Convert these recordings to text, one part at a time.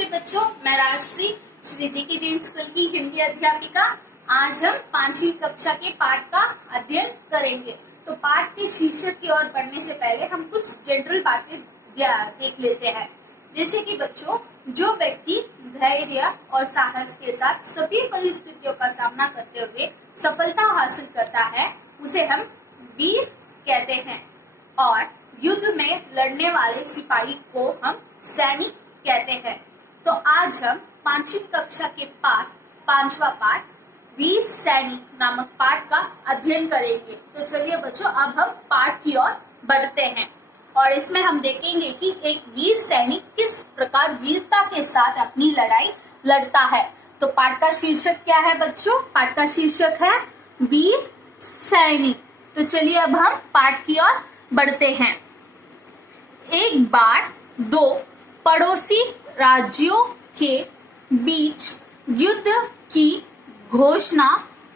नमस्ते बच्चों, मैं राजश्री श्री जी की जैन स्कूल की हिंदी अध्यापिका। आज हम 5वीं कक्षा के पाठ का अध्ययन करेंगे। तो पाठ के शीर्षक की ओर बढ़ने से पहले हम कुछ जनरल बातें देख लेते हैं। जैसे कि बच्चों, जो व्यक्ति धैर्य और साहस के साथ सभी परिस्थितियों का सामना करते हुए सफलता हासिल करता है, उसे हम वीर कहते हैं। और युद्ध में लड़ने वाले सिपाही को हम सैनिक कहते हैं। तो आज हम 5वीं कक्षा के पाठ 5वां पाठ वीर सैनिक नामक पाठ का अध्ययन करेंगे। तो चलिए बच्चों, अब हम पाठ की ओर बढ़ते हैं और इसमें हम देखेंगे कि एक वीर सैनिक किस प्रकार वीरता के साथ अपनी लड़ाई लड़ता है। तो पाठ का शीर्षक क्या है बच्चों? पाठ का शीर्षक है वीर सैनिक। तो चलिए अब हम पाठ की ओर बढ़ते हैं। एक बार दो पड़ोसी राज्यों के बीच युद्ध की घोषणा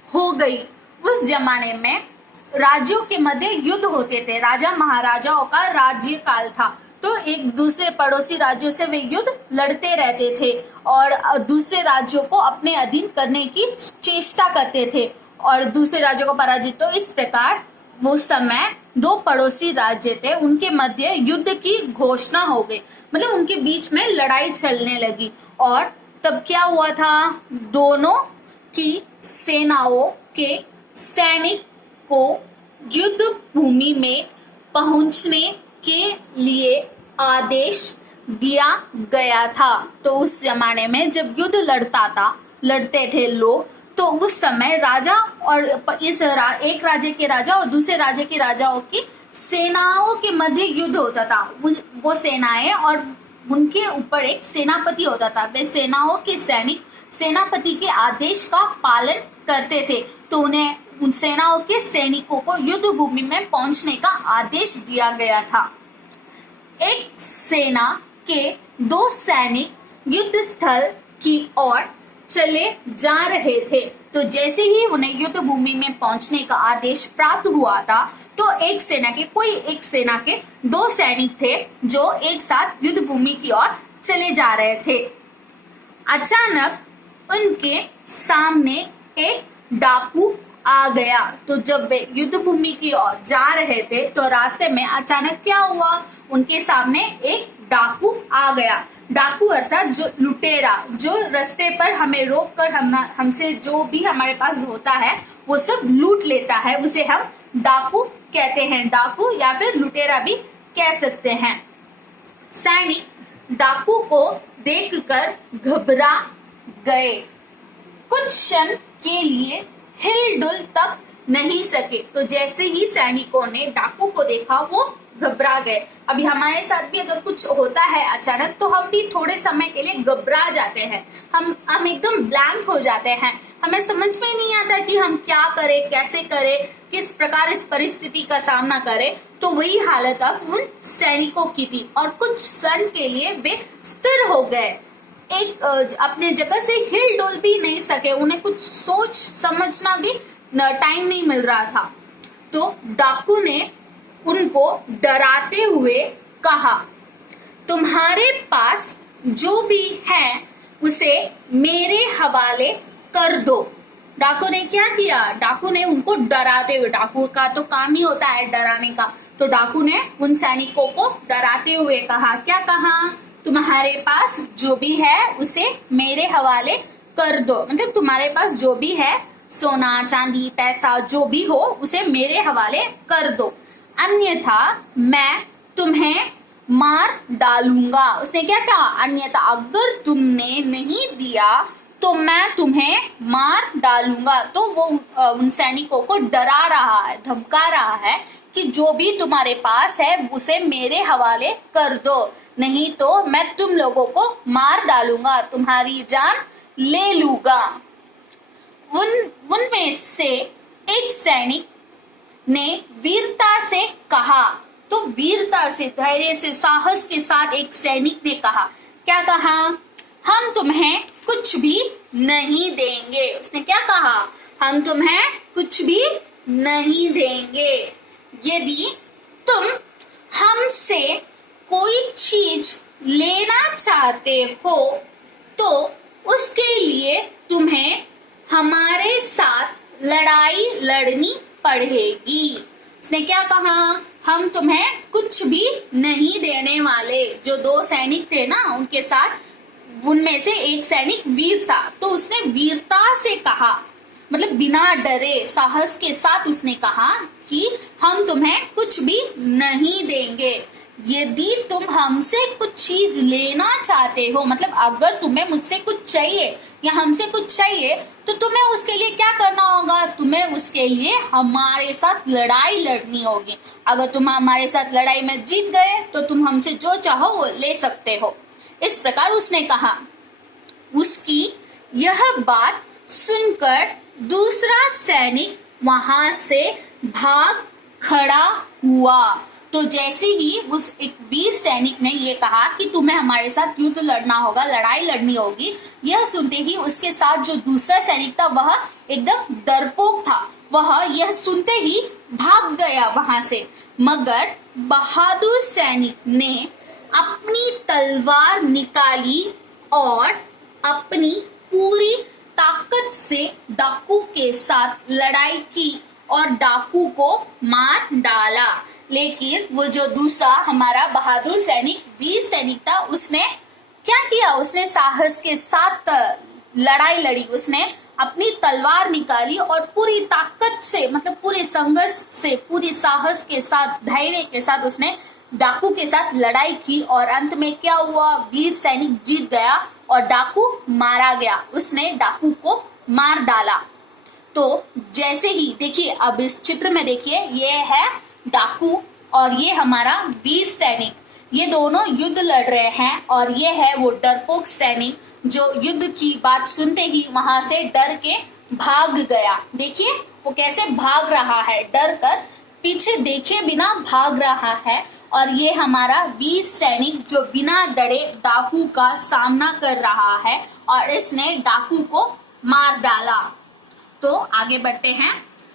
हो गई। उस जमाने में राज्यों के मध्य युद्ध होते थे। राजा महाराजाओं का राज्य काल था, तो एक दूसरे पड़ोसी राज्यों से वे युद्ध लड़ते रहते थे और दूसरे राज्यों को अपने अधीन करने की चेष्टा करते थे और दूसरे राज्यों को पराजित। तो इस प्रकार वो समय दो पड़ोसी राज्य थे, उनके मध्य युद्ध की घोषणा हो गई, मतलब उनके बीच में लड़ाई चलने लगी। और तब क्या हुआ था? दोनों की सेनाओं के सैनिक को युद्ध भूमि में पहुंचने के लिए आदेश दिया गया था। तो उस जमाने में जब युद्ध लड़ते थे लोग, तो उस समय राजा और एक राज्य के राजा और दूसरे राज्य के राजाओं की सेनाओं के मध्य युद्ध होता था। वो सेनाएं और उनके ऊपर एक सेनापति होता था। वे सेनाओं के सैनिक सेनापति के आदेश का पालन करते थे, तो उन्हें उन सेनाओं के सैनिकों को युद्ध भूमि में पहुंचने का आदेश दिया गया था। एक सेना के दो सैनिक युद्ध स्थल की ओर चले जा रहे थे। तो जैसे ही उन्हें युद्ध भूमि में पहुंचने का आदेश प्राप्त हुआ था, तो एक सेना के दो सैनिक थे जो एक साथ युद्ध भूमि की ओर चले जा रहे थे। अचानक उनके सामने एक डाकू आ गया। तो जब वे युद्ध भूमि की ओर जा रहे थे, तो रास्ते में अचानक क्या हुआ? उनके सामने एक डाकू आ गया। डाकू अर्थात जो लुटेरा, जो रास्ते पर हमें रोक कर हमसे जो भी हमारे पास होता है वो सब लूट लेता है, उसे हम डाकू कहते हैं। डाकू या फिर लुटेरा भी कह सकते हैं। सैनिक डाकू को देखकर घबरा गए। कुछ क्षण के लिए हिलडुल तक नहीं सके। तो जैसे ही सैनिकों ने डाकू को देखा, वो घबरा गए। अभी हमारे साथ भी अगर कुछ होता है अचानक, तो हम भी थोड़े समय के लिए घबरा जाते हैं। हम एकदम ब्लैंक हो जाते हैं। हमें समझ में नहीं आता कि हम क्या करें, कैसे करें, किस प्रकार इस परिस्थिति का सामना करें। तो वही हालत अब उन सैनिकों की थी और कुछ क्षण के लिए वे स्थिर हो गए। अपने जगह से हिल डुल भी नहीं सके। उन्हें कुछ सोच समझना भी टाइम नहीं मिल रहा था। तो डाकू ने उनको डराते हुए कहा, तुम्हारे पास जो भी है उसे मेरे हवाले कर दो। डाकू ने क्या किया? डाकू ने उनको डराते हुए, डाकू का तो काम ही होता है डराने का, तो डाकू ने उन सैनिकों को डराते हुए कहा। क्या कहा? तुम्हारे पास जो भी है उसे मेरे हवाले कर दो। मतलब तुम्हारे पास जो भी है, सोना चांदी पैसा जो भी हो, उसे मेरे हवाले कर दो, अन्यथा मैं तुम्हें मार डालूंगा। उसने क्या कहा? अन्यथा अगर तुमने नहीं दिया तो मैं तुम्हें मार डालूंगा। तो वो उन सैनिकों को डरा रहा है, धमका रहा है कि जो भी तुम्हारे पास है उसे मेरे हवाले कर दो, नहीं तो मैं तुम लोगों को मार डालूंगा, तुम्हारी जान ले लूंगा। उनमें से एक सैनिक ने वीरता से कहा। तो वीरता से, धैर्य से, साहस के साथ एक सैनिक ने कहा। क्या कहा? हम तुम्हें कुछ भी नहीं देंगे। उसने क्या कहा? हम तुम्हें कुछ भी नहीं देंगे। यदि तुम हमसे कोई चीज लेना चाहते हो तो उसके लिए तुम्हें हमारे साथ लड़ाई लड़नी पड़ेगी। उसने क्या कहा, हम तुम्हें कुछ भी नहीं देने वाले। जो 2 सैनिक थे ना उनके साथ, उनमें से एक सैनिक वीर था, तो उसने वीरता से कहा, मतलब बिना डरे साहस के साथ उसने कहा कि हम तुम्हें कुछ भी नहीं देंगे। यदि तुम हमसे कुछ चीज लेना चाहते हो, मतलब अगर तुम्हें मुझसे कुछ चाहिए या हमसे कुछ चाहिए, तो तुम्हें उसके लिए क्या करना होगा, तुम्हें उसके लिए हमारे साथ लड़ाई लड़नी होगी। अगर तुम हमारे साथ लड़ाई में जीत गए तो तुम हमसे जो चाहो वो ले सकते हो। इस प्रकार उसने कहा। उसकी यह बात सुनकर दूसरा सैनिक वहां से भाग खड़ा हुआ। तो जैसे ही उस एक वीर सैनिक ने ये कहा कि तुम्हें हमारे साथ युद्ध लड़ना होगा, लड़ाई लड़नी होगी, यह सुनते ही उसके साथ जो दूसरा सैनिक था वह एकदम डरपोक था। वह यह सुनते ही भाग गया वहां से। मगर बहादुर सैनिक ने अपनी तलवार निकाली और अपनी पूरी ताकत से डाकू के साथ लड़ाई की और डाकू को मार डाला। लेकिन वो जो दूसरा हमारा बहादुर सैनिक, वीर सैनिक था, उसने क्या किया, उसने साहस के साथ लड़ाई लड़ी। उसने अपनी तलवार निकाली और पूरी ताकत से, मतलब पूरे संघर्ष से, पूरे साहस के साथ, धैर्य के साथ उसने डाकू के साथ लड़ाई की। और अंत में क्या हुआ, वीर सैनिक जीत गया और डाकू मारा गया। उसने डाकू को मार डाला। तो जैसे ही देखिए, अब इस चित्र में देखिए, ये है डाकू और ये हमारा वीर सैनिक, ये दोनों युद्ध लड़ रहे हैं। और ये है वो डरपोक सैनिक जो युद्ध की बात सुनते ही वहां से डर के भाग गया। देखिए वो कैसे भाग रहा है, डर कर पीछे देखे बिना भाग रहा है। और ये हमारा वीर सैनिक जो बिना डरे डाकू का सामना कर रहा है और इसने डाकू को मार डाला। तो आगे बढ़ते हैं।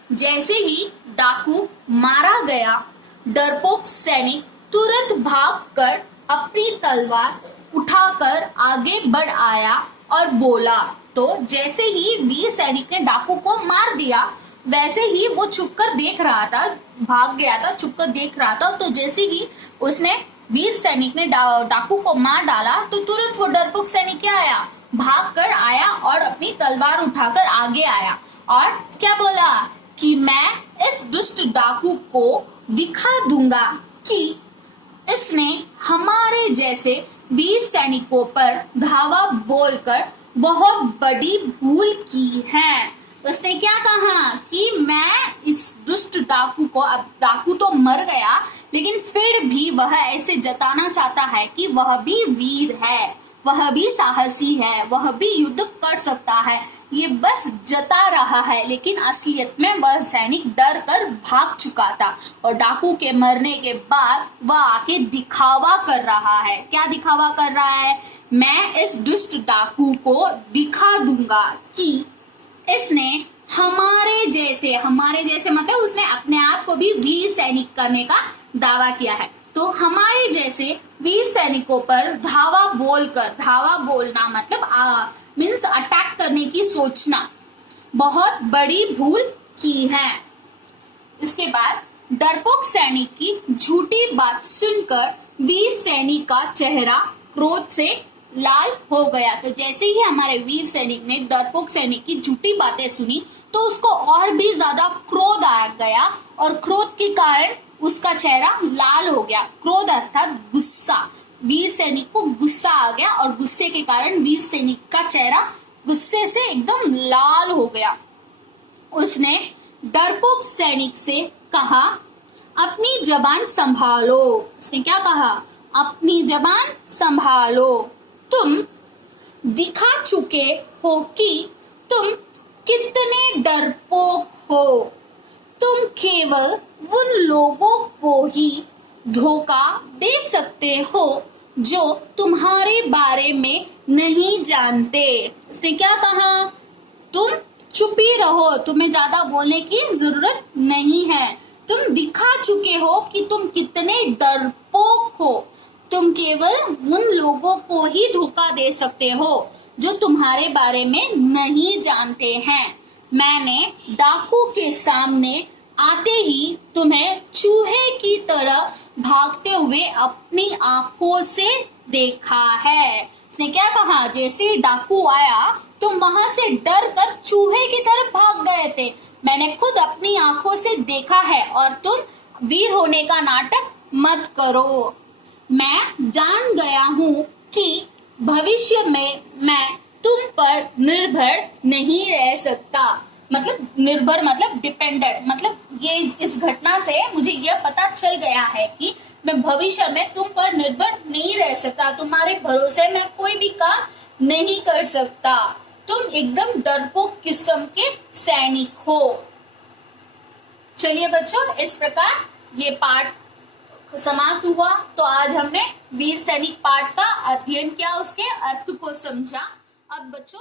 जैसे ही डाकू मारा गया, डरपोक सैनिक तुरंत भागकर अपनी तलवार उठाकर आगे बढ़ आया और बोला। तो जैसे ही वीर सैनिक ने डाकू को मार दिया, वैसे ही वो छुपकर देख रहा था, भाग गया था, छुपकर देख रहा था। तो जैसे ही उसने वीर सैनिक ने डाकू को मार डाला, तो तुरंत वो डरपोक सैनिक क्या आया, भाग कर आया और अपनी तलवार उठाकर आगे आया और क्या बोला कि मैं इस दुष्ट डाकू को दिखा दूंगा कि इसने हमारे जैसे वीर सैनिकों पर धावा बोलकर बहुत बड़ी भूल की है। उसने क्या कहा कि मैं इस दुष्ट डाकू को, अब डाकू तो मर गया लेकिन फिर भी वह ऐसे जताना चाहता है कि वह भी वीर है, वह भी साहसी है, वह भी युद्ध कर सकता है। ये बस जता रहा है, लेकिन असलियत में वह सैनिक डर कर भाग चुका था। और डाकू के मरने के बाद वह आके दिखावा कर रहा है। क्या दिखावा कर रहा है, मैं इस दुष्ट डाकू को दिखा दूंगा कि इसने हमारे जैसे मतलब उसने अपने आप को भी वीर सैनिक करने का दावा किया है। तो हमारे जैसे वीर सैनिकों पर धावा बोलना मतलब मीन्स अटैक करने की सोचना बहुत बड़ी भूल की है। इसके बाद डरपोक सैनिक की झूठी बात सुनकर वीर सैनिक का चेहरा क्रोध से लाल हो गया। तो जैसे ही हमारे वीर सैनिक ने डरपोक सैनिक की झूठी बातें सुनी, तो उसको और भी ज्यादा क्रोध आ गया और क्रोध के कारण उसका चेहरा लाल हो गया। क्रोध अर्थात गुस्सा, वीर सैनिक को गुस्सा आ गया और गुस्से के कारण वीर सैनिक का चेहरा गुस्से से एकदम लाल हो गया। उसने डरपोक सैनिक से कहा, अपनी जबान संभालो। उसने क्या कहा, अपनी जबान संभालो। तुम दिखा चुके हो कि तुम कितने डरपोक हो। तुम केवल उन लोगों को ही धोखा दे सकते हो जो तुम्हारे बारे में नहीं जानते। उसने क्या कहा, तुम चुप ही रहो, तुम्हें ज्यादा बोलने की जरूरत नहीं है। तुम दिखा चुके हो कि तुम कितने डरपोक हो। तुम केवल उन लोगों को ही धोखा दे सकते हो जो तुम्हारे बारे में नहीं जानते हैं। मैंने डाकू के सामने आते ही तुम्हें चूहे की तरह भागते हुए अपनी आंखों से देखा है। इसने क्या कहा, जैसे डाकू आया तुम वहां से डर कर चूहे की तरफ भाग गए थे। मैंने खुद अपनी आंखों से देखा है और तुम वीर होने का नाटक मत करो। मैं जान गया हूँ कि भविष्य में मैं तुम पर निर्भर नहीं रह सकता। मतलब निर्भर मतलब डिपेंडेंट, मतलब ये इस घटना से मुझे यह पता चल गया है कि मैं भविष्य में तुम पर निर्भर नहीं रह सकता। तुम्हारे भरोसे में कोई भी काम नहीं कर सकता। तुम एकदम डरपोक किस्म के सैनिक हो। चलिए बच्चों, इस प्रकार ये पाठ समाप्त हुआ। तो आज हमने वीर सैनिक पाठ का अध्ययन किया, उसके अर्थ को समझा। अब बच्चों